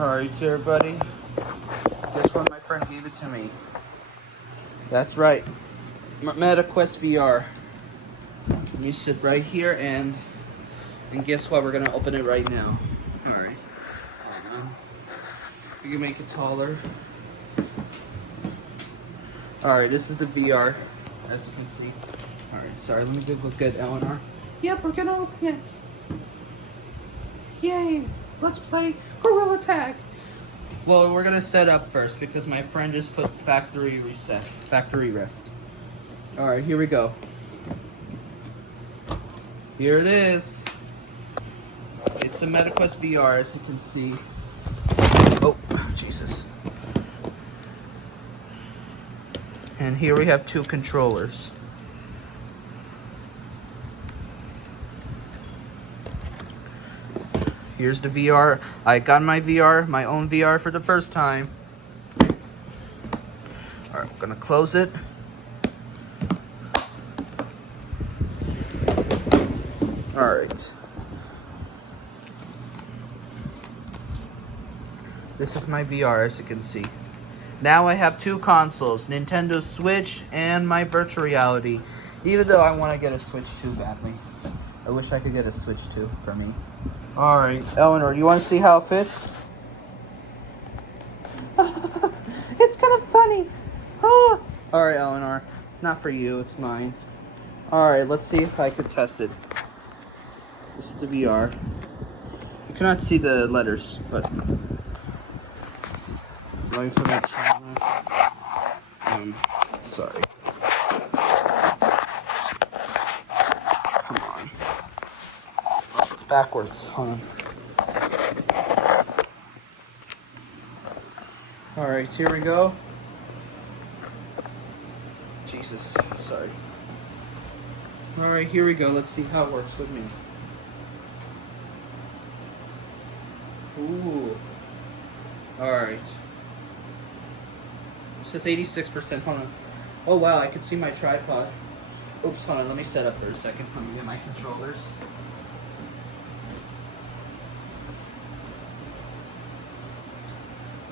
Alright, everybody. Guess what? My friend gave it to me. That's right. MetaQuest VR. Let me sit right here and guess what? We're gonna open it right now. Alright. Hang on. We can make it taller. Alright, this is the VR, as you can see. Alright, sorry, let me look at Elinor. Yep, we're gonna open it. Yay! Let's play Gorilla Tag. Well, we're gonna set up first because my friend just put factory rest. Alright, here we go. Here it is. It's a MetaQuest VR, as you can see. Oh, Jesus. And here we have 2 controllers. Here's the VR. I got my VR, my own VR for the first time. Alright, I'm gonna close it. Alright. This is my VR, as you can see. Now I have 2 consoles, Nintendo Switch and my virtual reality. Even though I want to get a Switch 2 badly. I wish I could get a Switch 2 for me. Alright, Elinor, you want to see how it fits? It's kind of funny. Ah. Alright, Elinor, it's not for you, it's mine. Alright, let's see if I could test it. This is the VR. You cannot see the letters, but... Let me put my camera. Sorry. Come on. Oh, it's backwards. Hold on. Alright, here we go. Jesus, sorry. Alright, here we go. Let's see how it works with me. Ooh. Alright. It says 86%. Hold on. Oh wow, I can see my tripod. Oops, hold on. Let me set up for a second. Let me get my controllers.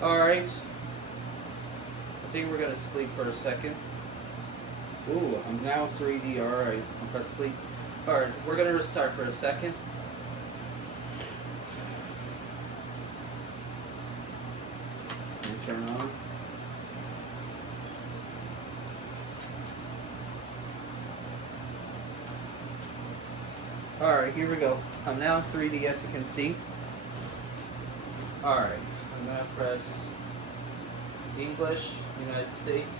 Alright. I think we're gonna sleep for a second. Ooh, I'm now 3D. Alright, I'll press sleep. Alright, we're gonna restart for a second. Let me turn on. Alright, here we go. I'm now in 3D, as you can see. Alright, I'm gonna press English, United States.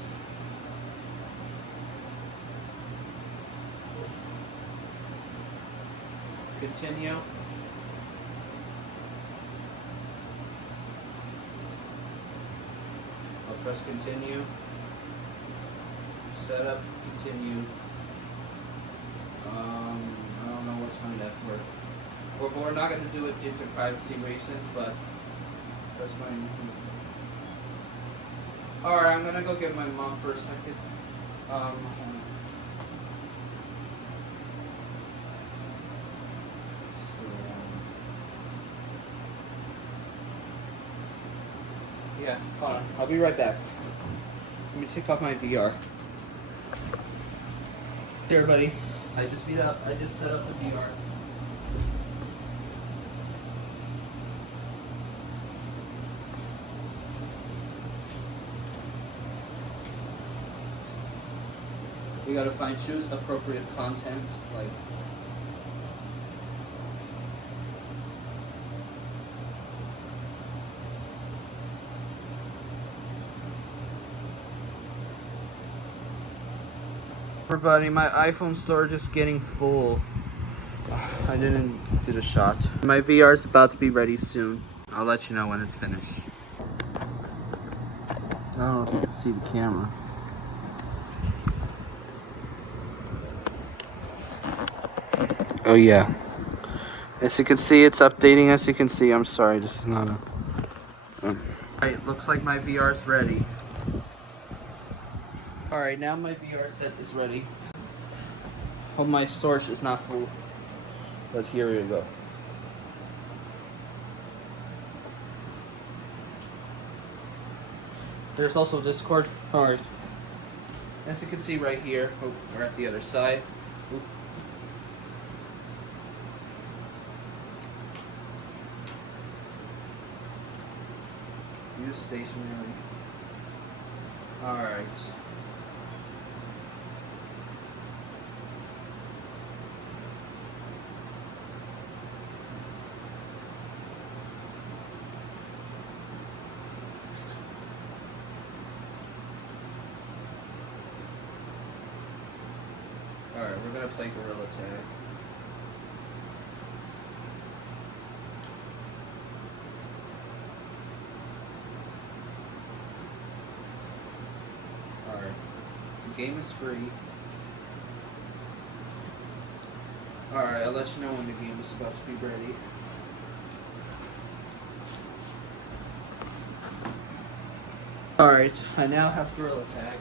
Continue. I'll press continue. Setup, continue. I don't know what's on that word. We're not going to do it due to privacy reasons, but that's fine. Alright, I'm going to go get my mom for a second. Yeah, hold on. I'll be right back. Let me take off my VR. Hey everybody, I just set up the VR. We gotta choose appropriate content, like. Everybody, my iPhone storage is getting full. I didn't do the shot. My VR is about to be ready soon. I'll let you know when it's finished. I don't know if you can see the camera. Oh yeah. As you can see, it's updating. As you can see, I'm sorry, this is not a... Alright, looks like my VR is ready. Alright, now my VR set is ready. Hope my storage is not full. But here we go. There's also Discord. Alright. As you can see right here, oh, we're at the other side. Oop. Use stationary. Alright. Alright, we're gonna play Gorilla Tag. Alright. The game is free. Alright, I'll let you know when the game is about to be ready. Alright, I now have Gorilla Tag.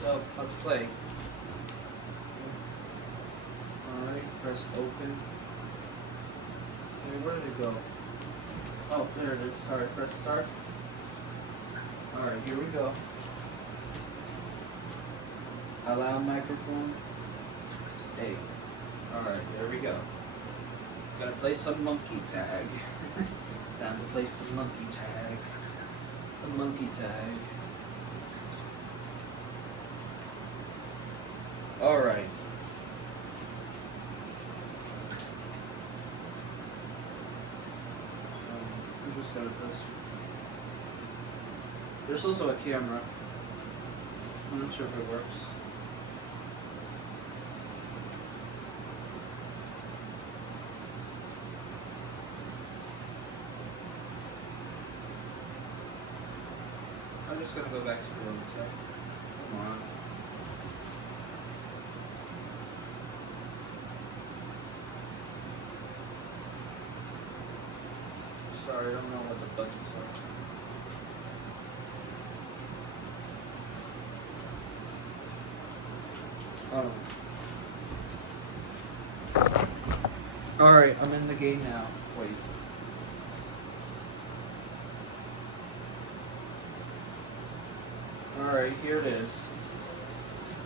So, let's play. Alright, press open. Hey, where did it go? Oh, there it is. Alright, press start. Alright, here we go. Allow microphone. Hey. Alright, there we go. Gotta play some monkey tag. Time to play some monkey tag. The monkey tag. Alright. I'm just gonna press. There's also a camera. I'm not sure if it works. I'm just gonna go back to Gorilla Tag. Come on. Sorry, I don't know what the buttons are. Oh. Alright, I'm in the game now. Wait. Alright, here it is.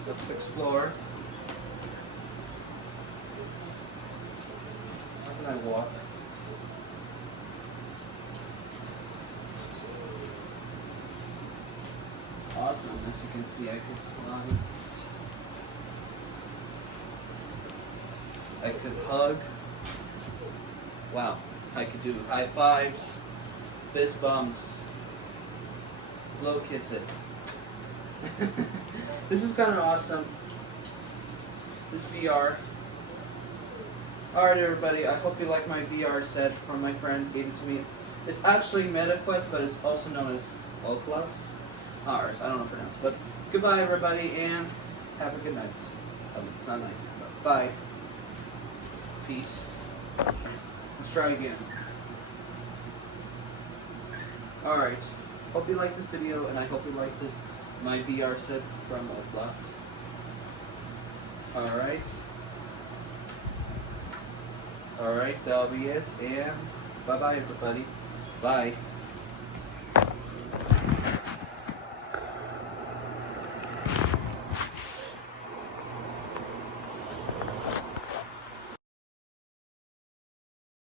Let's explore. How can I walk? It's awesome. As you can see, I could climb. I could hug. Wow. I could do high fives, fist bumps, blow kisses. This is kind of awesome. This VR. Alright everybody, I hope you like my VR set from my friend gave it to me. It's actually MetaQuest, but it's also known as Oculus. Alright, I don't know how to pronounce it, but goodbye everybody and have a good night. Oh, it's not night, but bye. Peace. Let's try again. Alright, hope you like this video and I hope you like this my VR set from Oculus. Alright. Alright, that'll be it, and bye-bye everybody. Bye.